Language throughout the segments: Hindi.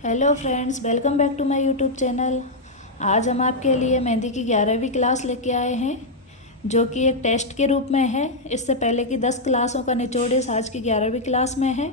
Hello friends, welcome back to my YouTube channel. आज हम आपके लिए मेहंदी की 11वीं क्लास लेके आए हैं, जो कि एक टेस्ट के रूप में है। इससे पहले की 10 क्लासों का निचोड़ इस आज की 11वीं क्लास में है।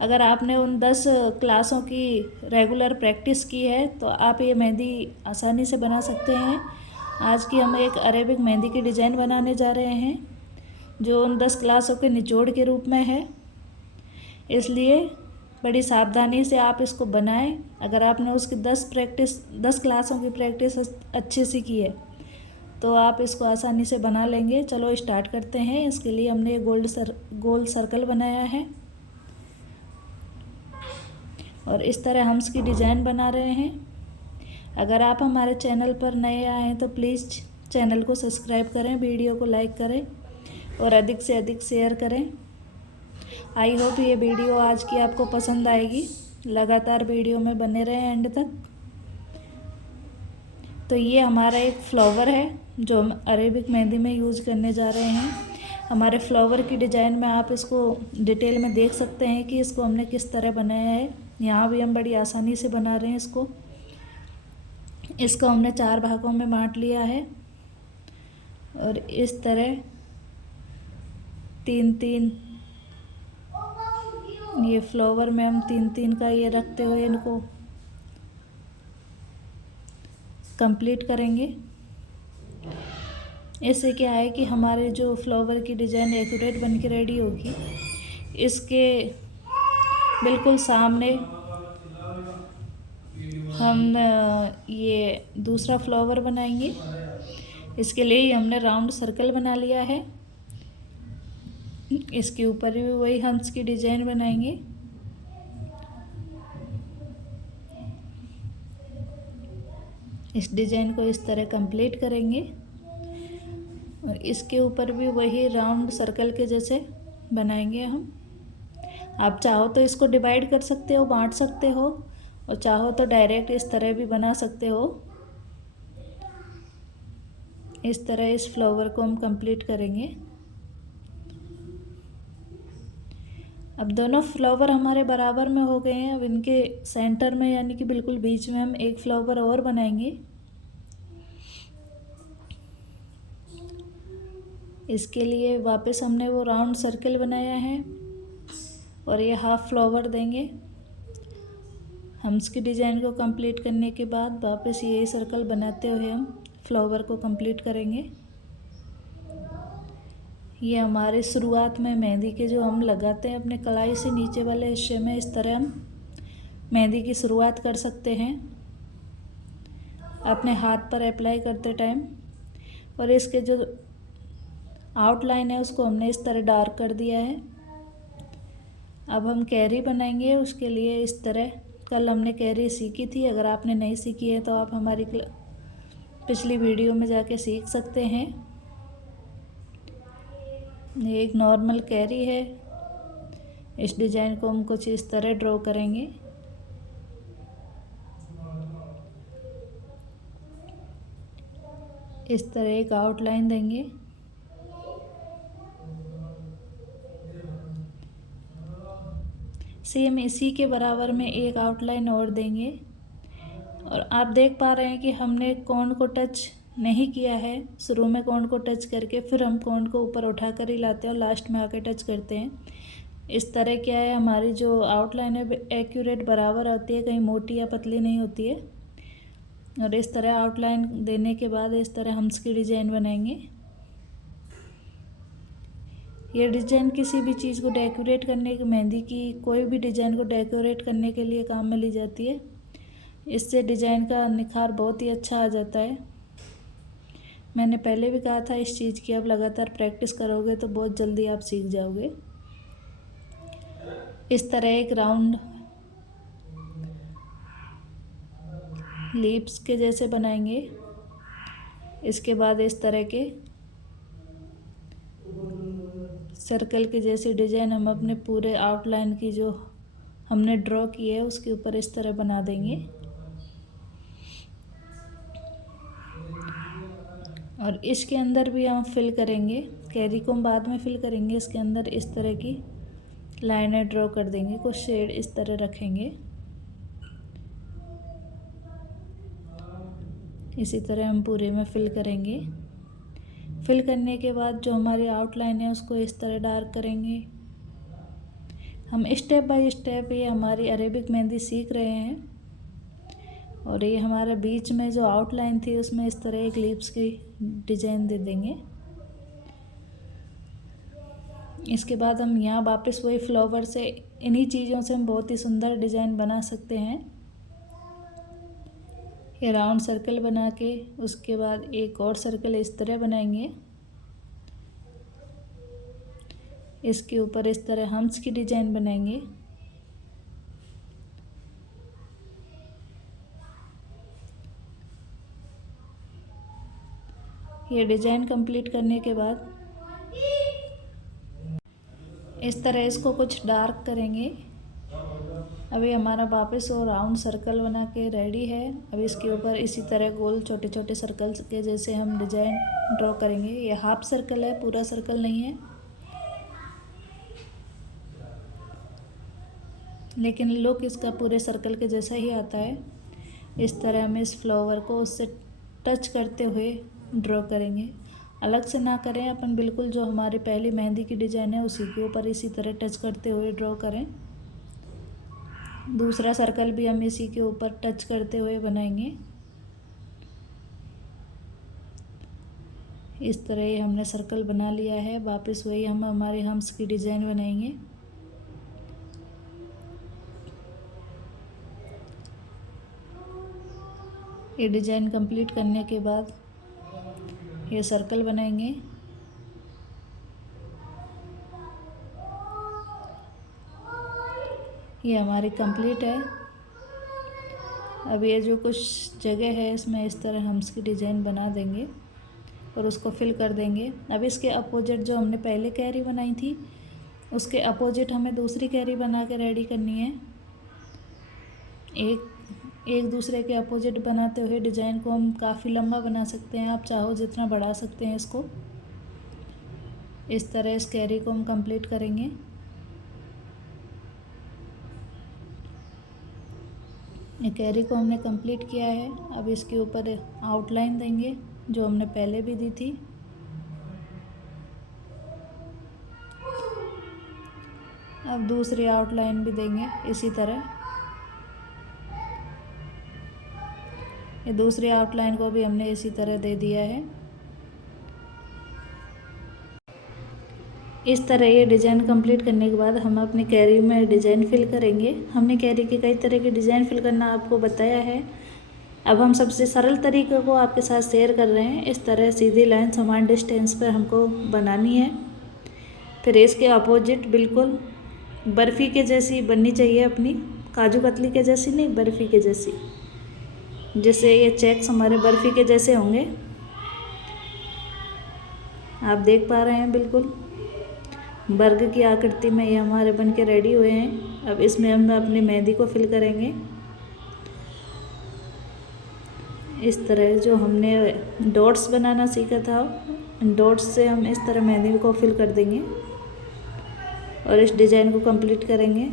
अगर आपने उन 10 क्लासों की रेगुलर प्रैक्टिस की है तो आप ये मेहंदी आसानी से बना सकते हैं। आज की हम एक अरेबिक मेहंदी की डिज़ाइन बनाने जा रहे हैं, जो उन 10 क्लासों के निचोड़ के रूप में है। इसलिए बड़ी सावधानी से आप इसको बनाएं। अगर आपने उसकी 10 क्लासों की प्रैक्टिस अच्छे से की है तो आप इसको आसानी से बना लेंगे। चलो स्टार्ट करते हैं। इसके लिए हमने गोल सर्कल बनाया है और इस तरह हम्स की डिज़ाइन बना रहे हैं। अगर आप हमारे चैनल पर नए आए हैं तो प्लीज़ चैनल को सब्सक्राइब करें, वीडियो को लाइक करें और अधिक से अधिक शेयर करें। आई होप ये वीडियो आज की आपको पसंद आएगी। लगातार वीडियो में बने रहें एंड तक। तो ये हमारा एक फ्लावर है जो हम अरेबिक मेहंदी में यूज़ करने जा रहे हैं। हमारे फ्लावर की डिज़ाइन में आप इसको डिटेल में देख सकते हैं कि इसको हमने किस तरह बनाया है। यहाँ भी हम बड़ी आसानी से बना रहे हैं इसको हमने 4 भागों में बांट लिया है और इस तरह 3-3 ये फ्लावर में हम 3-3 का ये रखते हुए इनको कंप्लीट करेंगे। इससे क्या है कि हमारे जो फ्लावर की डिज़ाइन एक्यूरेट बन के रेडी होगी। इसके बिल्कुल सामने हम ये दूसरा फ्लावर बनाएंगे। इसके लिए हमने राउंड सर्कल बना लिया है। इसके ऊपर भी वही हंस की डिज़ाइन बनाएंगे। इस डिज़ाइन को इस तरह कंप्लीट करेंगे और इसके ऊपर भी वही राउंड सर्कल के जैसे बनाएंगे हम। आप चाहो तो इसको डिवाइड कर सकते हो, बांट सकते हो, और चाहो तो डायरेक्ट इस तरह भी बना सकते हो। इस तरह इस फ्लावर को हम कंप्लीट करेंगे। अब दोनों फ्लावर हमारे बराबर में हो गए हैं। अब इनके सेंटर में यानी कि बिल्कुल बीच में हम एक फ्लावर और बनाएंगे। इसके लिए वापस हमने वो राउंड सर्कल बनाया है और ये हाफ फ्लावर देंगे। हम्स की डिज़ाइन को कंप्लीट करने के बाद वापस यही सर्कल बनाते हुए हम फ्लावर को कंप्लीट करेंगे। ये हमारे शुरुआत में मेहंदी के जो हम लगाते हैं अपने कलाई से नीचे वाले हिस्से में, इस तरह हम मेहंदी की शुरुआत कर सकते हैं अपने हाथ पर अप्लाई करते टाइम। और इसके जो आउटलाइन है उसको हमने इस तरह डार्क कर दिया है। अब हम कैरी बनाएंगे। उसके लिए इस तरह कल हमने कैरी सीखी थी। अगर आपने नहीं सीखी है तो आप हमारी पिछली वीडियो में जाके सीख सकते हैं। ये एक नॉर्मल कैरी है। इस डिज़ाइन को हम कुछ इस तरह ड्रॉ करेंगे। इस तरह एक आउटलाइन देंगे। सेम इसी के बराबर में एक आउटलाइन और देंगे। और आप देख पा रहे हैं कि हमने कोन को टच नहीं किया है। शुरू में कोन को टच करके फिर हम कोन को ऊपर उठा कर ही लाते हैं और लास्ट में आके टच करते हैं। इस तरह क्या है, हमारी जो आउटलाइन है एक्यूरेट बराबर होती है, कहीं मोटी या पतली नहीं होती है। और इस तरह आउटलाइन देने के बाद इस तरह हम्स की डिज़ाइन बनाएंगे। ये डिज़ाइन किसी भी चीज़ को डेकोरेट करने की, मेहंदी की कोई भी डिज़ाइन को डेकोरेट करने के लिए काम में ली जाती है। इससे डिज़ाइन का निखार बहुत ही अच्छा आ जाता है। मैंने पहले भी कहा था इस चीज़ की, अब लगातार प्रैक्टिस करोगे तो बहुत जल्दी आप सीख जाओगे। इस तरह एक राउंड लीप्स के जैसे बनाएंगे। इसके बाद इस तरह के सर्कल के जैसी डिज़ाइन हम अपने पूरे आउटलाइन की जो हमने ड्रॉ की है उसके ऊपर इस तरह बना देंगे। और इसके अंदर भी हम फिल करेंगे। कैरी को हम बाद में फिल करेंगे। इसके अंदर इस तरह की लाइनें ड्रॉ कर देंगे, कुछ शेड इस तरह रखेंगे। इसी तरह हम पूरे में फिल करेंगे। फिल करने के बाद जो हमारी आउटलाइन है उसको इस तरह डार्क करेंगे। हम स्टेप बाय स्टेप ये हमारी अरेबिक मेहंदी सीख रहे हैं। और ये हमारा बीच में जो आउटलाइन थी उसमें इस तरह एक लीव्स की डिज़ाइन दे देंगे। इसके बाद हम यहाँ वापस वही फ्लावर से, इन्हीं चीज़ों से हम बहुत ही सुंदर डिज़ाइन बना सकते हैं। ये राउंड सर्कल बना के उसके बाद एक और सर्कल इस तरह बनाएंगे। इसके ऊपर इस तरह हम्स की डिज़ाइन बनाएंगे। ये डिज़ाइन कंप्लीट करने के बाद इस तरह इसको कुछ डार्क करेंगे। अभी हमारा वापस वो राउंड सर्कल बना के रेडी है। अब इसके ऊपर इसी तरह गोल छोटे छोटे सर्कल्स के जैसे हम डिज़ाइन ड्रॉ करेंगे। ये हाफ सर्कल है, पूरा सर्कल नहीं है, लेकिन लुक इसका पूरे सर्कल के जैसा ही आता है। इस तरह हम इस फ्लावर को उससे टच करते हुए ड्रॉ करेंगे। अलग से ना करें, अपन बिल्कुल जो हमारी पहली मेहंदी की डिज़ाइन है उसी के ऊपर इसी तरह टच करते हुए ड्रॉ करें। दूसरा सर्कल भी हम इसी के ऊपर टच करते हुए बनाएंगे। इस तरह ये हमने सर्कल बना लिया है। वापस वही हम हमारे हम्स की डिज़ाइन बनाएंगे। ये डिज़ाइन कंप्लीट करने के बाद ये सर्कल बनाएंगे। ये हमारी कंप्लीट है। अब ये जो कुछ जगह है इसमें इस तरह हम्स की डिज़ाइन बना देंगे और उसको फिल कर देंगे। अब इसके अपोजिट जो हमने पहले कैरी बनाई थी उसके अपोजिट हमें दूसरी कैरी बना के रेडी करनी है। एक दूसरे के अपोजिट बनाते हुए डिज़ाइन को हम काफ़ी लंबा बना सकते हैं। आप चाहो जितना बढ़ा सकते हैं इसको। इस तरह इस कैरी को हम कंप्लीट करेंगे। ये कैरी को हमने कंप्लीट किया है। अब इसके ऊपर आउटलाइन देंगे जो हमने पहले भी दी थी। अब दूसरी आउटलाइन भी देंगे इसी तरह। ये दूसरी आउटलाइन को भी हमने इसी तरह दे दिया है। इस तरह ये डिज़ाइन कंप्लीट करने के बाद हम अपनी कैरी में डिज़ाइन फिल करेंगे। हमने कैरी के कई तरह के डिज़ाइन फिल करना आपको बताया है। अब हम सबसे सरल तरीके को आपके साथ शेयर कर रहे हैं। इस तरह सीधी लाइन समान डिस्टेंस पर हमको बनानी है। फिर इसके अपोजिट बिल्कुल बर्फ़ी के जैसी बननी चाहिए अपनी, काजू कतली के जैसी नहीं, बर्फ़ी के जैसी। जैसे ये चेक्स हमारे बर्फ़ी के जैसे होंगे, आप देख पा रहे हैं। बिल्कुल वर्ग की आकृति में ये हमारे बन के रेडी हुए हैं। अब इसमें हम अपनी मेहंदी को फिल करेंगे। इस तरह जो हमने डॉट्स बनाना सीखा था, डॉट्स से हम इस तरह मेहंदी को फिल कर देंगे और इस डिज़ाइन को कंप्लीट करेंगे।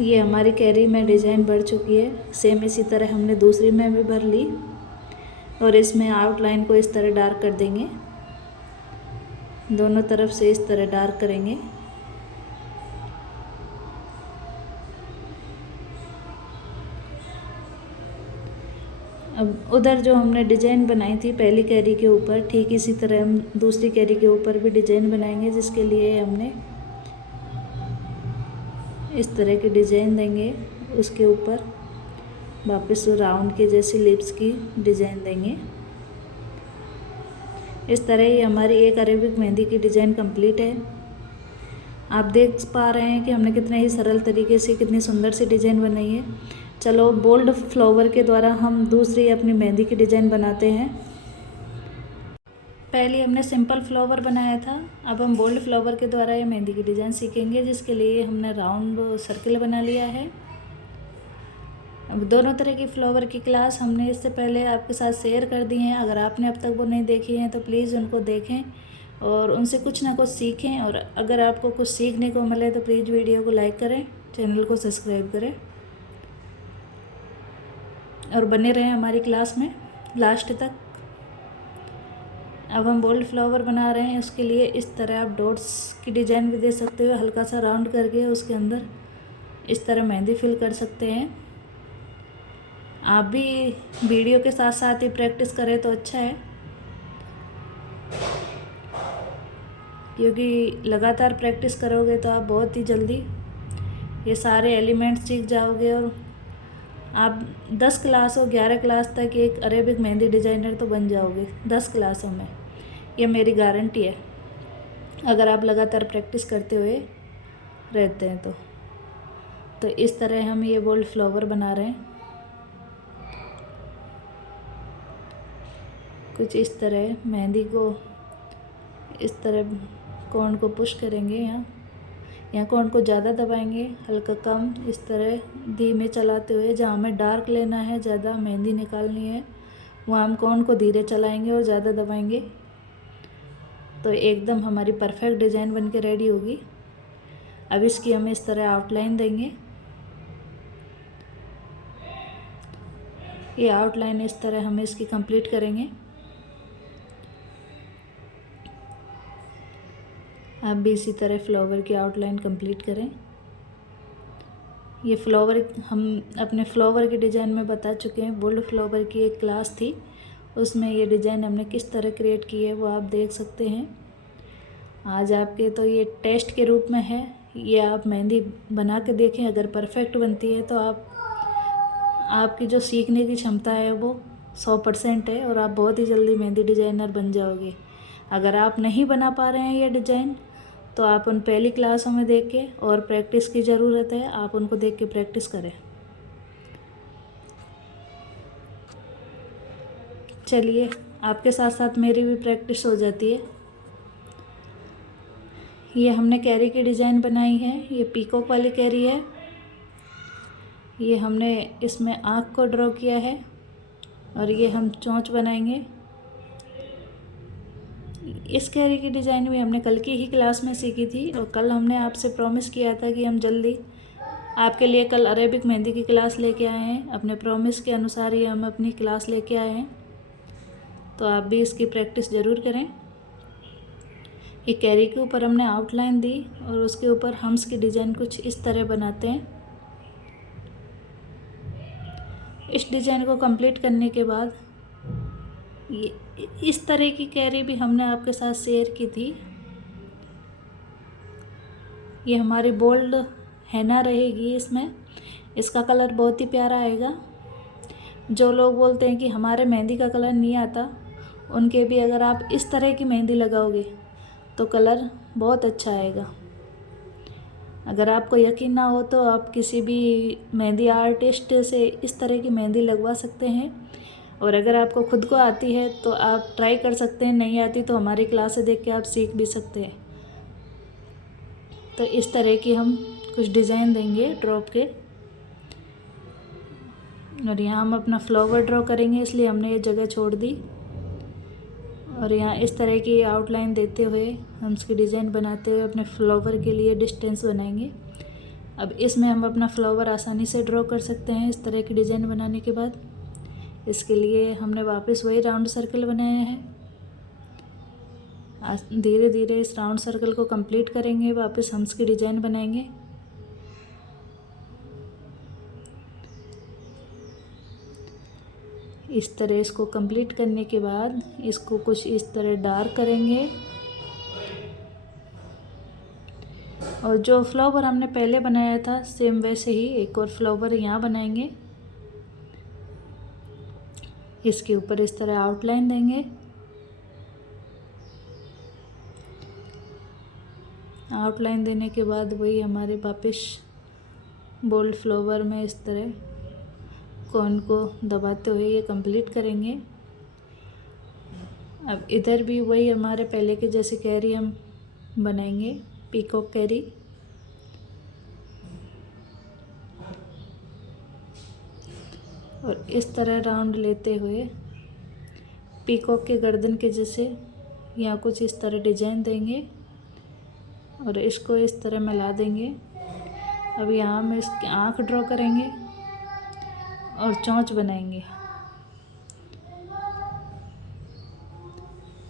ये हमारी कैरी में डिज़ाइन बढ़ चुकी है। सेम इसी तरह हमने दूसरी में भी भर ली और इसमें आउटलाइन को इस तरह डार्क कर देंगे। दोनों तरफ से इस तरह डार्क करेंगे। अब उधर जो हमने डिज़ाइन बनाई थी पहली कैरी के ऊपर, ठीक इसी तरह हम दूसरी कैरी के ऊपर भी डिज़ाइन बनाएंगे, जिसके लिए हमने इस तरह की डिज़ाइन देंगे। उसके ऊपर वापस राउंड के जैसे लिप्स की डिज़ाइन देंगे। इस तरह ही हमारी एक अरेबिक मेहंदी की डिज़ाइन कंप्लीट है। आप देख पा रहे हैं कि हमने कितने ही सरल तरीके से कितनी सुंदर सी डिज़ाइन बनाई है। चलो बोल्ड फ्लावर के द्वारा हम दूसरी अपनी मेहंदी की डिज़ाइन बनाते हैं। पहले हमने सिंपल फ्लावर बनाया था, अब हम बोल्ड फ्लावर के द्वारा ये मेहंदी की डिज़ाइन सीखेंगे, जिसके लिए हमने राउंड सर्कल बना लिया है। अब दोनों तरह की फ्लावर की क्लास हमने इससे पहले आपके साथ शेयर कर दी हैं। अगर आपने अब तक वो नहीं देखी हैं तो प्लीज़ उनको देखें और उनसे कुछ ना कुछ सीखें। और अगर आपको कुछ सीखने को मिले तो प्लीज़ वीडियो को लाइक करें, चैनल को सब्सक्राइब करें और बने रहें हमारी क्लास में लास्ट तक। अब हम बोल्ड फ्लावर बना रहे हैं। उसके लिए इस तरह आप डॉट्स की डिज़ाइन भी दे सकते हो, हल्का सा राउंड करके उसके अंदर इस तरह मेहंदी फिल कर सकते हैं। आप भी वीडियो के साथ साथ ही प्रैक्टिस करें तो अच्छा है, क्योंकि लगातार प्रैक्टिस करोगे तो आप बहुत ही जल्दी ये सारे एलिमेंट्स सीख जाओगे और आप 10 क्लास और 11 क्लास तक एक अरेबिक मेहंदी डिज़ाइनर तो बन जाओगे 10 क्लासों में। ये मेरी गारंटी है, अगर आप लगातार प्रैक्टिस करते हुए रहते हैं तो इस तरह हम ये बोल्ड फ्लावर बना रहे हैं। कुछ इस तरह मेहंदी को इस तरह कोन को पुश करेंगे, यहाँ कोन को ज़्यादा दबाएंगे, हल्का कम, इस तरह धीमे चलाते हुए। जहाँ हमें डार्क लेना है, ज़्यादा मेहंदी निकालनी है, वहाँ हम कोन को धीरे चलाएंगे और ज़्यादा दबाएंगे तो एकदम हमारी परफेक्ट डिज़ाइन बन के रेडी होगी। अब इसकी हम इस तरह आउटलाइन देंगे। ये आउटलाइन इस तरह हम इसकी कंप्लीट करेंगे। आप भी इसी तरह फ्लावर की आउटलाइन कंप्लीट करें। ये फ्लावर हम अपने फ्लावर के डिज़ाइन में बता चुके हैं। बोल्ड फ्लावर की एक क्लास थी, उसमें ये डिज़ाइन हमने किस तरह क्रिएट की है वो आप देख सकते हैं। आज आपके तो ये टेस्ट के रूप में है, ये आप मेहंदी बना के देखें। अगर परफेक्ट बनती है तो आपकी जो सीखने की क्षमता है वो 100% है और आप बहुत ही जल्दी मेहंदी डिज़ाइनर बन जाओगे। अगर आप नहीं बना पा रहे हैं ये डिज़ाइन तो आप उन पहली क्लासों में देख के, और प्रैक्टिस की ज़रूरत है, आप उनको देख के प्रैक्टिस करें। चलिए, आपके साथ साथ मेरी भी प्रैक्टिस हो जाती है। ये हमने कैरी की डिज़ाइन बनाई है, ये पीकॉक वाली कैरी है। ये हमने इसमें आँख को ड्रॉ किया है और ये हम चोंच बनाएंगे। इस कैरी की डिज़ाइन भी हमने कल की ही क्लास में सीखी थी और कल हमने आपसे प्रॉमिस किया था कि हम जल्दी आपके लिए कल अरेबिक मेहंदी की क्लास लेके आए हैं। अपने प्रॉमिस के अनुसार ही हम अपनी क्लास लेके आए हैं, तो आप भी इसकी प्रैक्टिस ज़रूर करें। ये कैरी के ऊपर हमने आउटलाइन दी और उसके ऊपर हम्स की डिज़ाइन कुछ इस तरह बनाते हैं। इस डिज़ाइन को कंप्लीट करने के बाद ये इस तरह की कैरी भी हमने आपके साथ शेयर की थी। ये हमारी बोल्ड हैना रहेगी, इसमें इसका कलर बहुत ही प्यारा आएगा। जो लोग बोलते हैं कि हमारे मेहंदी का कलर नहीं आता, उनके भी अगर आप इस तरह की मेहंदी लगाओगे तो कलर बहुत अच्छा आएगा। अगर आपको यकीन ना हो तो आप किसी भी मेहंदी आर्टिस्ट से इस तरह की मेहंदी लगवा सकते हैं, और अगर आपको खुद को आती है तो आप ट्राई कर सकते हैं, नहीं आती तो हमारी क्लास से देख के आप सीख भी सकते हैं। तो इस तरह की हम कुछ डिज़ाइन देंगे ड्रॉप के, और यहाँ हम अपना फ्लावर ड्रॉ करेंगे, इसलिए हमने ये जगह छोड़ दी। और यहाँ इस तरह की आउटलाइन देते हुए हम इसकी डिज़ाइन बनाते हुए अपने फ्लावर के लिए डिस्टेंस बनाएंगे। अब इसमें हम अपना फ्लावर आसानी से ड्रॉ कर सकते हैं इस तरह की डिज़ाइन बनाने के बाद। इसके लिए हमने वापस वही राउंड सर्कल बनाया है। धीरे धीरे इस राउंड सर्कल को कंप्लीट करेंगे, वापस हम्स की डिज़ाइन बनाएंगे। इस तरह इसको कंप्लीट करने के बाद इसको कुछ इस तरह डार्क करेंगे, और जो फ्लावर हमने पहले बनाया था सेम वैसे ही एक और फ्लावर यहाँ बनाएंगे। इसके ऊपर इस तरह आउटलाइन देंगे। आउटलाइन देने के बाद वही हमारे वापस बोल्ड फ्लावर में इस तरह कोन को दबाते हुए ये कंप्लीट करेंगे। अब इधर भी वही हमारे पहले के जैसे कैरी हम बनाएंगे, पीकॉक कैरी। और इस तरह राउंड लेते हुए पीकॉक के गर्दन के जैसे यहाँ कुछ इस तरह डिज़ाइन देंगे और इसको इस तरह मिला देंगे। अब यहाँ हम इसकी आँख ड्रॉ करेंगे और चोंच बनाएंगे।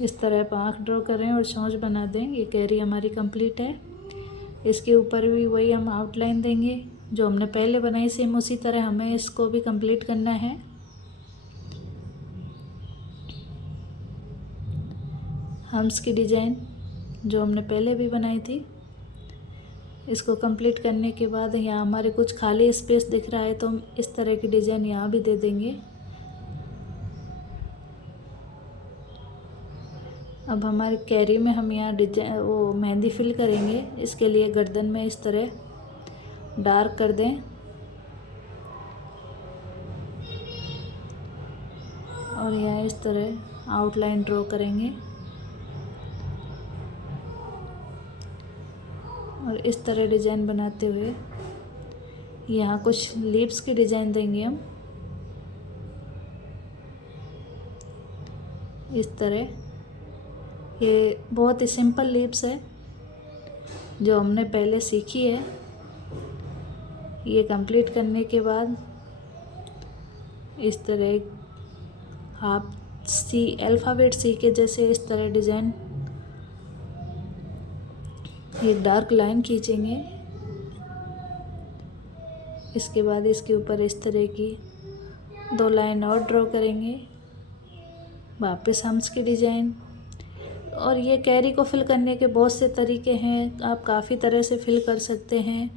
इस तरह आप आँख ड्रॉ करें और चोंच बना दें। ये कैरी हमारी कंप्लीट है। इसके ऊपर भी वही हम आउटलाइन देंगे जो हमने पहले बनाई, सेम उसी तरह हमें इसको भी कंप्लीट करना है। हम्स की डिज़ाइन जो हमने पहले भी बनाई थी, इसको कंप्लीट करने के बाद यहाँ हमारे कुछ खाली स्पेस दिख रहा है तो हम इस तरह की डिज़ाइन यहाँ भी दे देंगे। अब हमारे कैरी में हम यहाँ डिजाइन वो मेहंदी फिल करेंगे। इसके लिए गर्दन में इस तरह डार्क कर दें और यहाँ इस तरह आउटलाइन ड्रॉ करेंगे और इस तरह डिज़ाइन बनाते हुए यहाँ कुछ लिप्स की डिज़ाइन देंगे हम। इस तरह ये बहुत ही सिंपल लिप्स है जो हमने पहले सीखी है। ये कंप्लीट करने के बाद इस तरह हाफ सी, अल्फ़ाबेट सी के जैसे इस तरह डिज़ाइन, एक डार्क लाइन खींचेंगे। इसके बाद इसके ऊपर इस तरह की 2 लाइन और ड्रॉ करेंगे। वापस हम्स की डिज़ाइन। और ये कैरी को फिल करने के बहुत से तरीके हैं, आप काफ़ी तरह से फिल कर सकते हैं।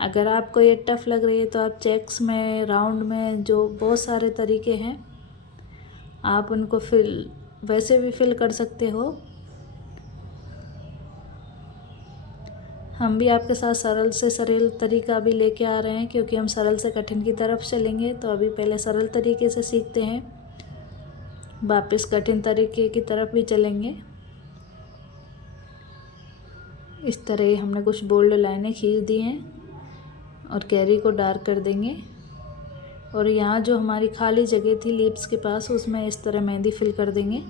अगर आपको ये टफ़ लग रही है तो आप चेक्स में, राउंड में, जो बहुत सारे तरीके हैं आप उनको वैसे भी फिल कर सकते हो। हम भी आपके साथ सरल से सरल तरीका भी लेके आ रहे हैं क्योंकि हम सरल से कठिन की तरफ चलेंगे। तो अभी पहले सरल तरीके से सीखते हैं, वापस कठिन तरीके की तरफ भी चलेंगे। इस तरह हमने कुछ बोल्ड लाइनें खींच दी हैं और कैरी को डार्क कर देंगे। और यहाँ जो हमारी खाली जगह थी लिप्स के पास, उसमें इस तरह मेहंदी फिल कर देंगे।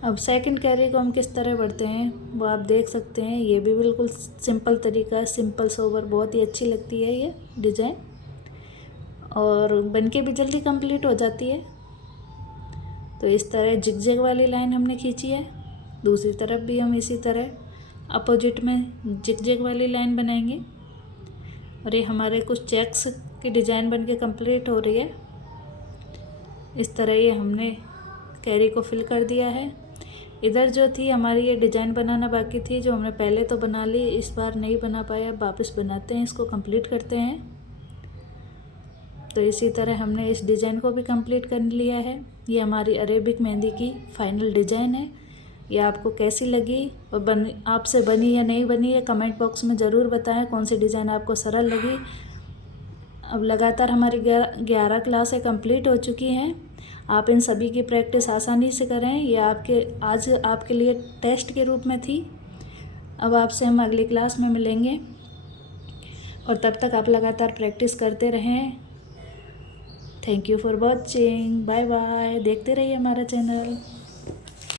अब सेकंड कैरी को हम किस तरह बढ़ते हैं वो आप देख सकते हैं। ये भी बिल्कुल सिंपल तरीका है, सिंपल सोबर, बहुत ही अच्छी लगती है ये डिज़ाइन और बनके भी जल्दी कंप्लीट हो जाती है। तो इस तरह जिगजैग वाली लाइन हमने खींची है। दूसरी तरफ भी हम इसी तरह अपोजिट में जिगजैग वाली लाइन बनाएंगे और ये हमारे कुछ चेक्स की डिज़ाइन बनके कंप्लीट हो रही है। इस तरह ये हमने कैरी को फिल कर दिया है। इधर जो थी हमारी ये डिज़ाइन बनाना बाकी थी जो हमने पहले तो बना ली, इस बार नहीं बना पाया, वापस बनाते हैं, इसको कंप्लीट करते हैं। तो इसी तरह हमने इस डिज़ाइन को भी कंप्लीट कर लिया है। ये हमारी अरेबिक मेहंदी की फाइनल डिज़ाइन है। ये आपको कैसी लगी और आपसे बनी या नहीं बनी है कमेंट बॉक्स में ज़रूर बताएं। कौन सी डिज़ाइन आपको सरल लगी। अब लगातार हमारी 11 क्लासें कंप्लीट हो चुकी हैं। आप इन सभी की प्रैक्टिस आसानी से करें। ये आज आपके लिए टेस्ट के रूप में थी। अब आपसे हम अगली क्लास में मिलेंगे और तब तक आप लगातार प्रैक्टिस करते रहें। Thank you for watching. Bye bye. देखते रहिए हमारा चैनल।